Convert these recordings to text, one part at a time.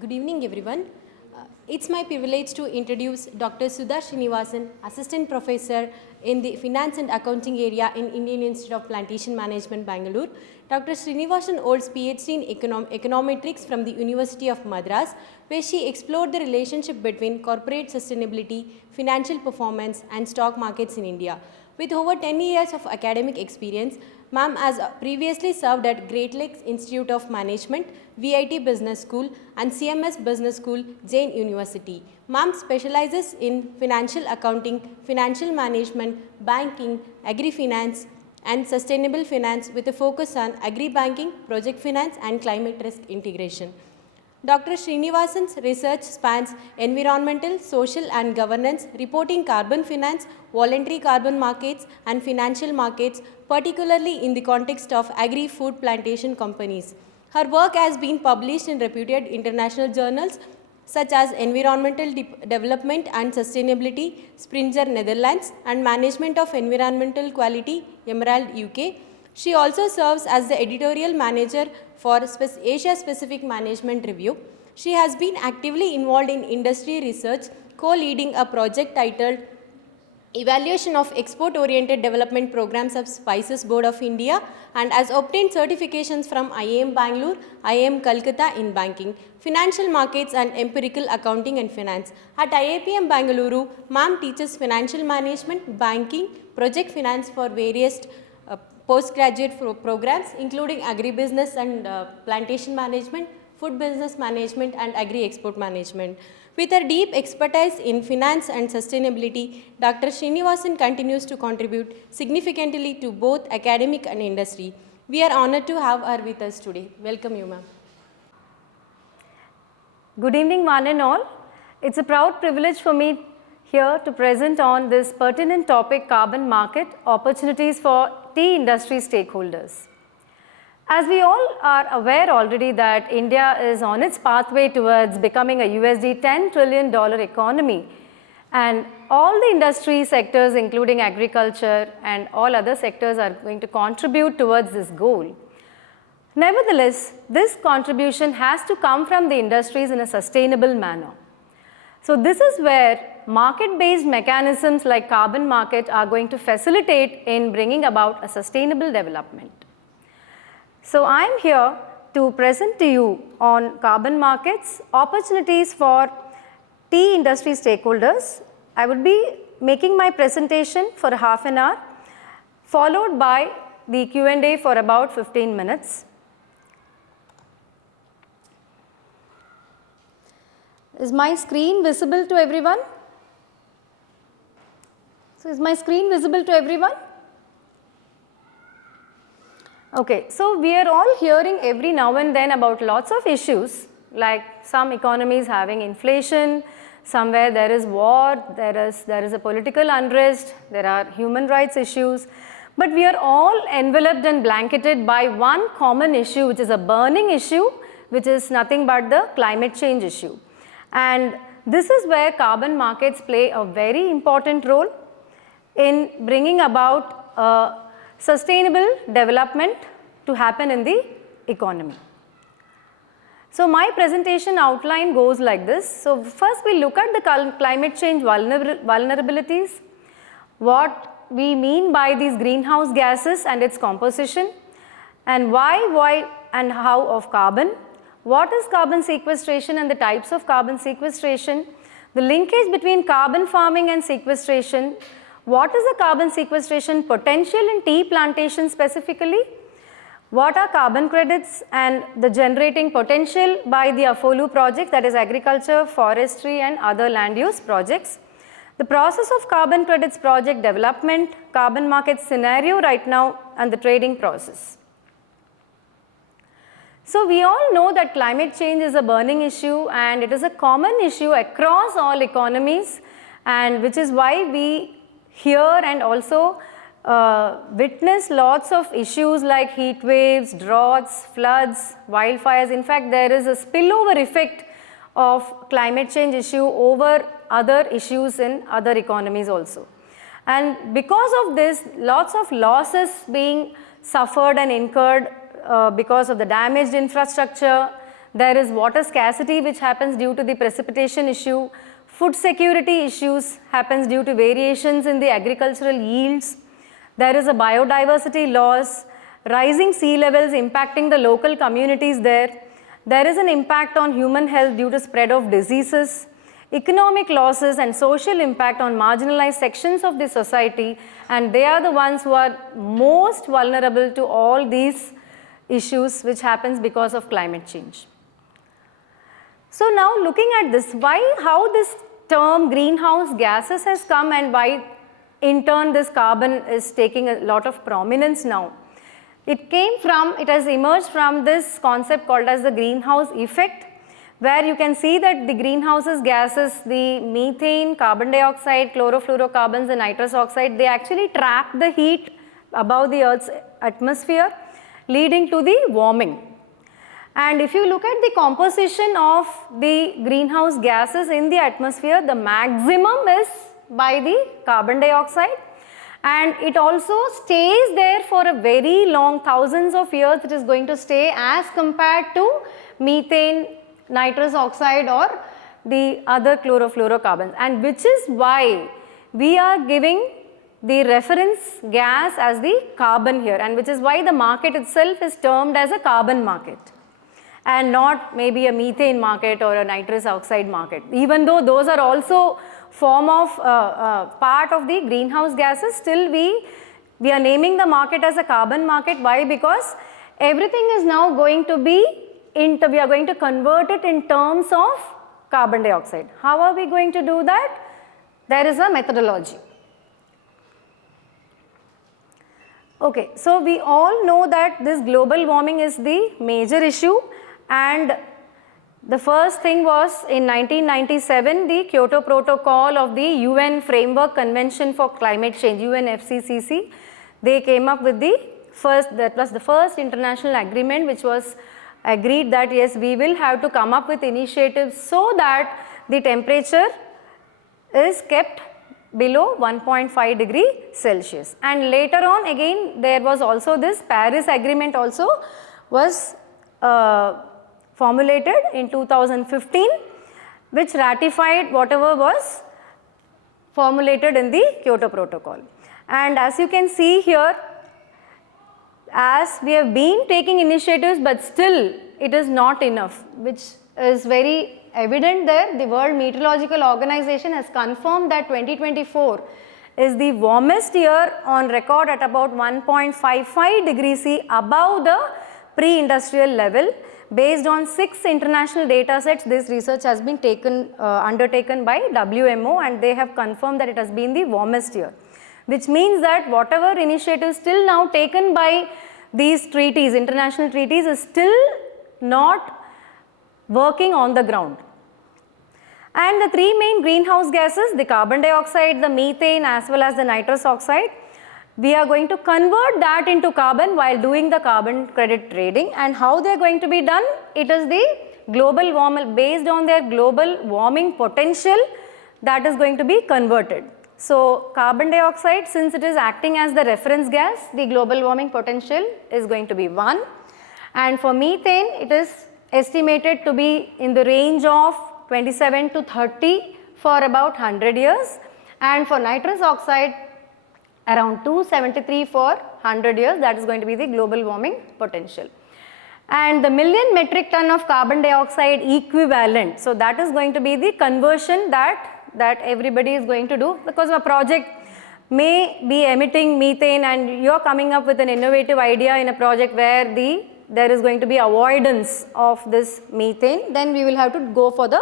Good evening, everyone. It's my privilege to introduce Dr. Sudha, Assistant Professor in the Finance and Accounting area in Indian Institute of Plantation Management, Bangalore. Dr. Srinivasan holds PhD in Econometrics from the University of Madras, where she explored the relationship between corporate sustainability, financial performance, and stock markets in India. With over 10 years of academic experience, ma'am has previously served at Great Lakes Institute of Management, VIT Business School, and CMS Business School, Jain University. Ma'am specializes in financial accounting, financial management, banking, agri-finance, and sustainable finance with a focus on agri-banking, project finance, and climate risk integration. Dr. Srinivasan's research spans environmental, social and governance, reporting carbon finance, voluntary carbon markets and financial markets, particularly in the context of agri-food plantation companies. Her work has been published in reputed international journals such as Environmental Development and Sustainability, Springer, Netherlands, and Management of Environmental Quality, Emerald, UK. She also serves as the editorial manager for Asia-Specific Management Review. She has been actively involved in industry research, co-leading a project titled Evaluation of Export-Oriented Development Programs of Spices Board of India, and has obtained certifications from IIM Bangalore, IIM Calcutta in banking, financial markets and empirical accounting and finance. At IIPM Bangalore, ma'am teaches financial management, banking, project finance for various postgraduate programs including agribusiness and plantation management, food business management and agri-export management. With her deep expertise in finance and sustainability, Dr. Srinivasan continues to contribute significantly to both academic and industry. We are honored to have her with us today. Welcome you, ma'am. Good evening, one and all. It's a proud privilege for me here to present on this pertinent topic, carbon market, opportunities for tea industry stakeholders. As we all are aware already that India is on its pathway towards becoming a USD $10 trillion economy, and all the industry sectors including agriculture and all other sectors are going to contribute towards this goal. Nevertheless, this contribution has to come from the industries in a sustainable manner. So this is where market-based mechanisms like carbon market are going to facilitate in bringing about a sustainable development. So I am here to present to you on carbon markets, opportunities for tea industry stakeholders. I would be making my presentation for half an hour, followed by the Q&A for about 15 minutes. Is my screen visible to everyone? So is my screen visible to everyone? Okay, so we are all hearing every now and then about lots of issues, like some economies having inflation, somewhere there is war, there is a political unrest, there are human rights issues, but we are all enveloped and blanketed by one common issue, which is a burning issue, which is nothing but the climate change issue. And this is where carbon markets play a very important role in bringing about sustainable development to happen in the economy. So my presentation outline goes like this. So first we look at the climate change vulnerabilities, what we mean by these greenhouse gases and its composition, and why and how of carbon. What is carbon sequestration and the types of carbon sequestration? The linkage between carbon farming and sequestration. What is the carbon sequestration potential in tea plantation specifically? What are carbon credits and the generating potential by the Afolu project, that is agriculture, forestry and other land use projects? The process of carbon credits project development, carbon market scenario right now and the trading process. So we all know that climate change is a burning issue and it is a common issue across all economies, and which is why we hear and also witness lots of issues like heat waves, droughts, floods, wildfires. In fact, there is a spillover effect of climate change issue over other issues in other economies also. And because of this, lots of losses being suffered and incurred because of the damaged infrastructure, There is water scarcity which happens due to the precipitation issue. Food security issues happens due to variations in the agricultural yields. There is a biodiversity loss, rising sea levels impacting the local communities there. There is an impact on human health due to spread of diseases, economic losses and social impact on marginalized sections of the society, and they are the ones who are most vulnerable to all these issues which happens because of climate change. So now looking at this, how this term greenhouse gases has come and why in turn this carbon is taking a lot of prominence now. It has emerged from this concept called as the greenhouse effect, where you can see that the greenhouse gases, the methane, carbon dioxide, chlorofluorocarbons and nitrous oxide, they actually trap the heat above the Earth's atmosphere, leading to the warming. And if you look at the composition of the greenhouse gases in the atmosphere, the maximum is by the carbon dioxide, and it also stays there for a very long, thousands of years it is going to stay, as compared to methane, nitrous oxide or the other chlorofluorocarbons, and which is why we are giving the reference gas as the carbon here, and which is why the market itself is termed as a carbon market and not maybe a methane market or a nitrous oxide market. Even though those are also form of part of the greenhouse gases, still we are naming the market as a carbon market. Why? Because everything is now going to be we are going to convert it in terms of carbon dioxide. How are we going to do that? There is a methodology. Okay, so we all know that this global warming is the major issue, and the first thing was in 1997, the Kyoto Protocol of the UN Framework Convention for Climate Change, UNFCCC. They came up with that was the first international agreement which was agreed that yes, we will have to come up with initiatives so that the temperature is kept below 1.5 degrees Celsius. And later on again there was also this Paris Agreement also was formulated in 2015, which ratified whatever was formulated in the Kyoto Protocol. And as you can see here, as we have been taking initiatives, but still it is not enough, which is very evident there. The World Meteorological Organization has confirmed that 2024 is the warmest year on record at about 1.55 degrees C above the pre-industrial level. Based on 6 international data sets, this research has been undertaken by WMO, and they have confirmed that it has been the warmest year, which means that whatever initiatives still now taken by these treaties, international treaties, is still not working on the ground. And the 3 main greenhouse gases, the carbon dioxide, the methane as well as the nitrous oxide, we are going to convert that into carbon while doing the carbon credit trading. And how they are going to be done? It is the global warming, based on their global warming potential, that is going to be converted. So carbon dioxide, since it is acting as the reference gas, the global warming potential is going to be 1. And for methane, it is estimated to be in the range of 27 to 30 for about 100 years. And for nitrous oxide, around 273 for 100 years, that is going to be the global warming potential. And the million metric ton of carbon dioxide equivalent, so that is going to be the conversion that everybody is going to do, because a project may be emitting methane and you are coming up with an innovative idea in a project where there is going to be avoidance of this methane, then we will have to go for the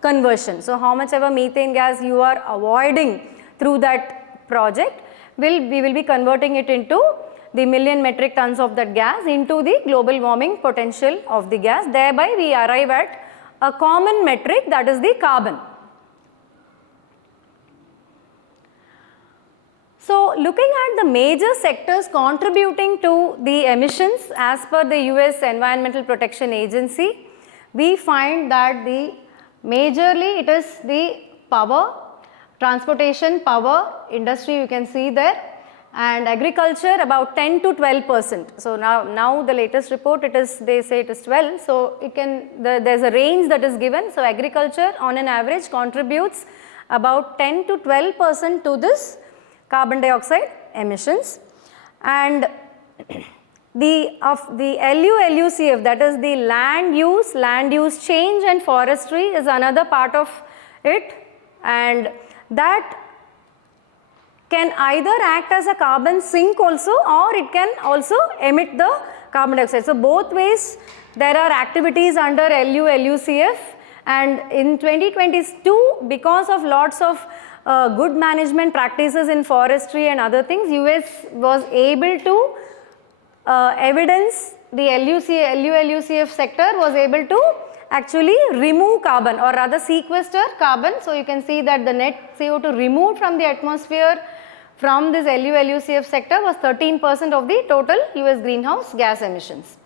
conversion. So how much ever methane gas you are avoiding through that project, we will be converting it into the million metric tons of that gas into the global warming potential of the gas. Thereby we arrive at a common metric, that is the carbon. So looking at the major sectors contributing to the emissions as per the US Environmental Protection Agency, we find that majorly it is the power, transportation, power, industry you can see there, and agriculture about 10 to 12%. So now the latest report, they say it is 12. So it can, there's a range that is given. So agriculture on an average contributes about 10 to 12% to this carbon dioxide emissions. And the LULUCF, that is the land use change and forestry is another part of it, and that can either act as a carbon sink also, or it can also emit the carbon dioxide. So both ways there are activities under LULUCF, and in 2022 because of lots of good management practices in forestry and other things, US was able to evidence the LULUCF sector was able to actually remove carbon, or rather sequester carbon. So you can see that the net CO2 removed from the atmosphere from this LULUCF sector was 13% of the total US greenhouse gas emissions.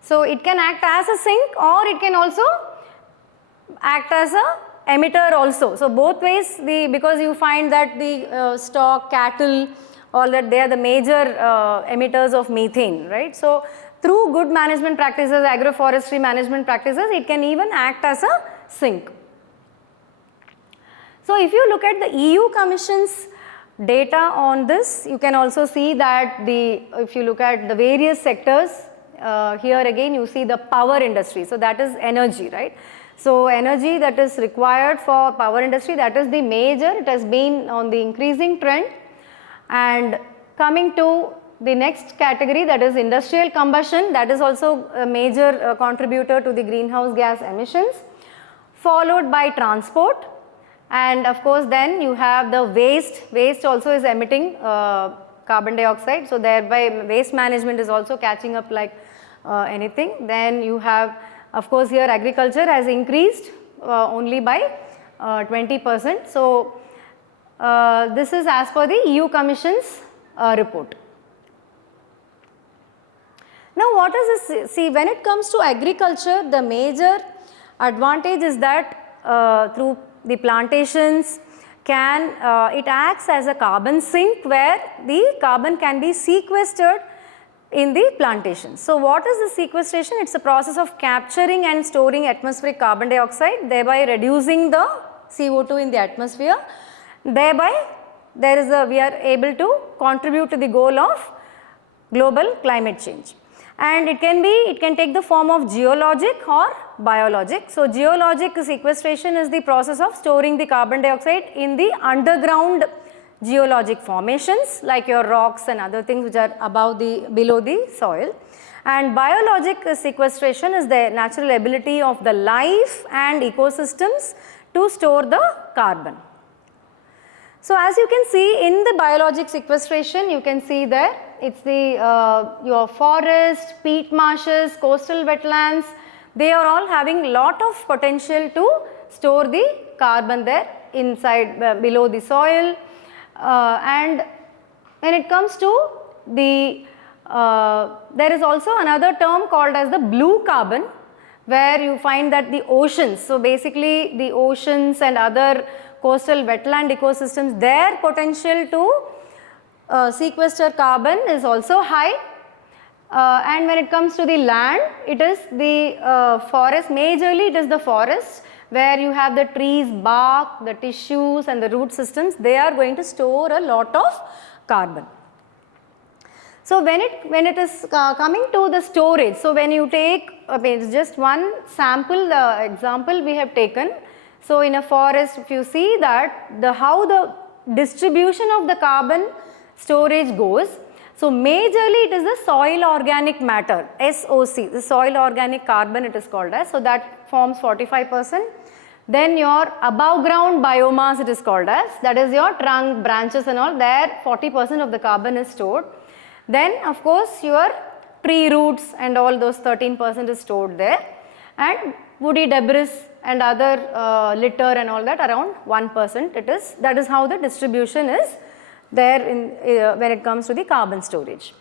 So it can act as a sink, or it can also act as a emitter also. So both ways, because you find that the stock, cattle, all that, they are the major emitters of methane, right? So through good management practices, agroforestry management practices, it can even act as a sink. So if you look at the EU Commission's data on this, you can also see that if you look at the various sectors, here again you see the power industry. So that is energy, right? So energy that is required for power industry, that is the major, it has been on the increasing trend. And coming to the next category, that is industrial combustion, that is also a major contributor to the greenhouse gas emissions, followed by transport, and of course then you have the waste also is emitting carbon dioxide, so thereby waste management is also catching up like anything. Then you have, of course, here agriculture has increased only by 20%. So this is as per the EU Commission's report. Now what is this? See, when it comes to agriculture, the major advantage is that through the plantations it acts as a carbon sink, where the carbon can be sequestered in the plantation. So what is the sequestration? It's a process of capturing and storing atmospheric carbon dioxide, thereby reducing the CO2 in the atmosphere. Thereby we are able to contribute to the goal of global climate change. And it can take the form of geologic or biologic. So geologic sequestration is the process of storing the carbon dioxide in the underground geologic formations, like your rocks and other things which are below the soil. And biologic sequestration is the natural ability of the life and ecosystems to store the carbon. So as you can see in the biologic sequestration, you can see there it's the your forest, peat marshes, coastal wetlands, they are all having lot of potential to store the carbon there inside below the soil. And when it comes to the there is also another term called as the blue carbon, where you find that the oceans, so basically the oceans and other coastal wetland ecosystems, their potential to sequester carbon is also high. And when it comes to the land, it is the forest, majorly it is the forest, where you have the trees, bark, the tissues and the root systems, they are going to store a lot of carbon. So when it is coming to the storage, so when you take, just one sample example we have taken. So in a forest, if you see that how the distribution of the carbon storage goes, so majorly it is the soil organic matter, SOC, the soil organic carbon it is called as, so that forms 45%. Then your above ground biomass it is called as, that is your trunk, branches and all, there 40% of the carbon is stored. Then of course your tree roots and all those 13% is stored there, and woody debris and other litter and all that around 1% it is. That is how the distribution is there in when it comes to the carbon storage.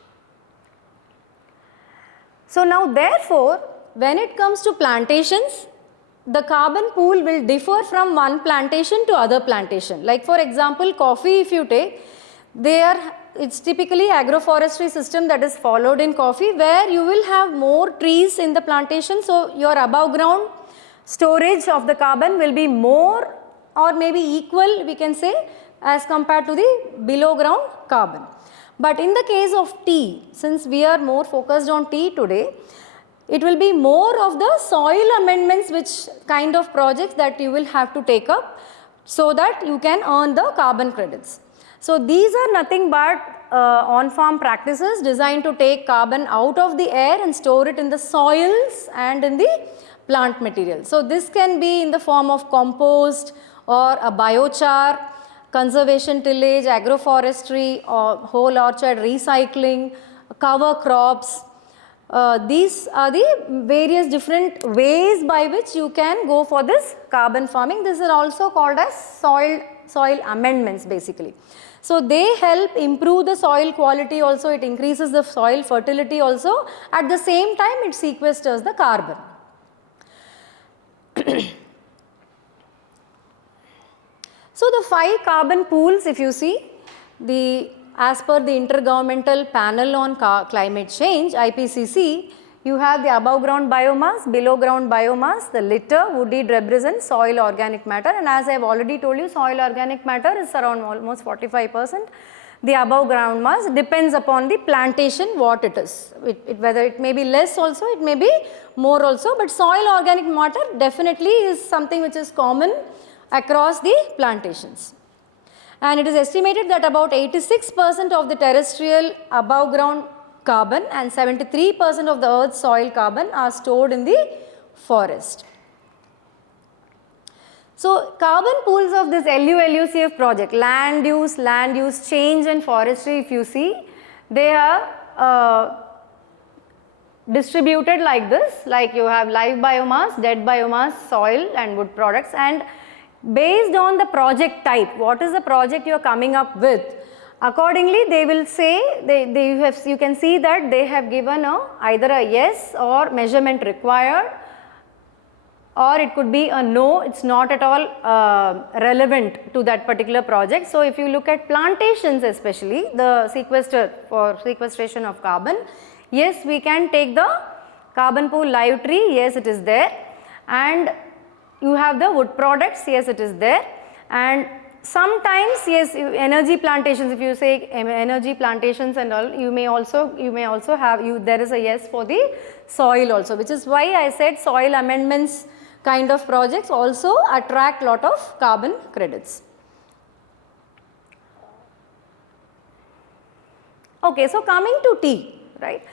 So now therefore, when it comes to plantations, the carbon pool will differ from one plantation to other plantation. Like for example, coffee if you take, they are it's typically agroforestry system that is followed in coffee, where you will have more trees in the plantation, so your above ground storage of the carbon will be more or maybe equal, we can say, as compared to the below ground carbon. But in the case of tea, since we are more focused on tea today, it will be more of the soil amendments, which kind of projects that you will have to take up so that you can earn the carbon credits. So these are nothing but on-farm practices designed to take carbon out of the air and store it in the soils and in the plant material. So this can be in the form of compost or a biochar, conservation tillage, agroforestry, or whole orchard recycling, cover crops. These are the various different ways by which you can go for this carbon farming. This is also called as soil amendments basically. So they help improve the soil quality also, it increases the soil fertility also, at the same time it sequesters the carbon. So the 5 carbon pools, if you see, as per the Intergovernmental Panel on Climate Change, IPCC, you have the above ground biomass, below ground biomass, the litter, woody represents soil organic matter, and as I have already told you, soil organic matter is around almost 45%. The above ground mass depends upon the plantation what it is, whether it may be less also, it may be more also, but soil organic matter definitely is something which is common across the plantations. And it is estimated that about 86% of the terrestrial above ground carbon and 73% of the earth's soil carbon are stored in the forest. So carbon pools of this LULUCF project, land use change and forestry, if you see, they are distributed like this, like you have live biomass, dead biomass, soil and wood products, and based on the project type, what is the project you are coming up with, accordingly they will say, you can see that they have given either a yes or measurement required, or it could be a no, it's not at all relevant to that particular project. So if you look at plantations especially, the sequestration of carbon, yes, we can take the carbon pool live tree, yes it is there, and you have the wood products, yes it is there, and sometimes yes, energy plantations, if you say energy plantations and all, you may also have, there is a yes for the soil also, which is why I said soil amendments kind of projects also attract lot of carbon credits. Okay, so coming to tea, right.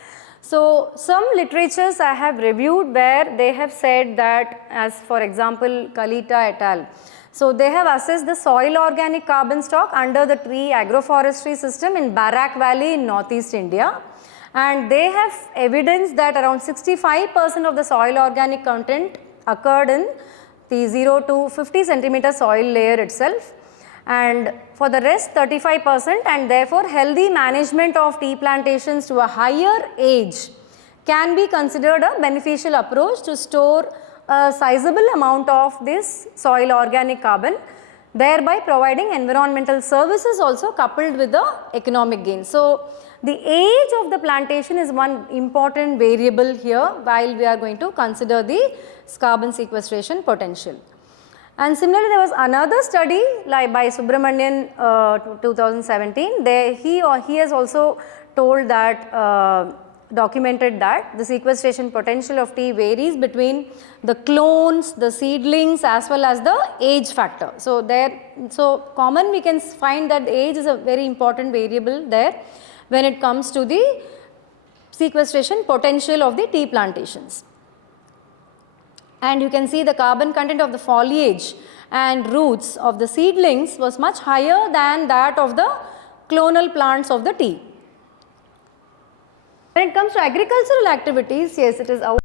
So some literatures I have reviewed where they have said that, as for example Kalita et al. So they have assessed the soil organic carbon stock under the tree agroforestry system in Barak Valley in northeast India, and they have evidence that around 65% of the soil organic content occurred in the 0 to 50 centimeter soil layer itself, and for the rest 35%, and therefore healthy management of tea plantations to a higher age can be considered a beneficial approach to store a sizable amount of this soil organic carbon, thereby providing environmental services also coupled with the economic gain. So the age of the plantation is one important variable here while we are going to consider the carbon sequestration potential. And similarly, there was another study like by Subramanian 2017, he has also told that, documented that the sequestration potential of tea varies between the clones, the seedlings as well as the age factor. So common we can find that age is a very important variable there when it comes to the sequestration potential of the tea plantations. And you can see the carbon content of the foliage and roots of the seedlings was much higher than that of the clonal plants of the tea. When it comes to agricultural activities, yes, it is out.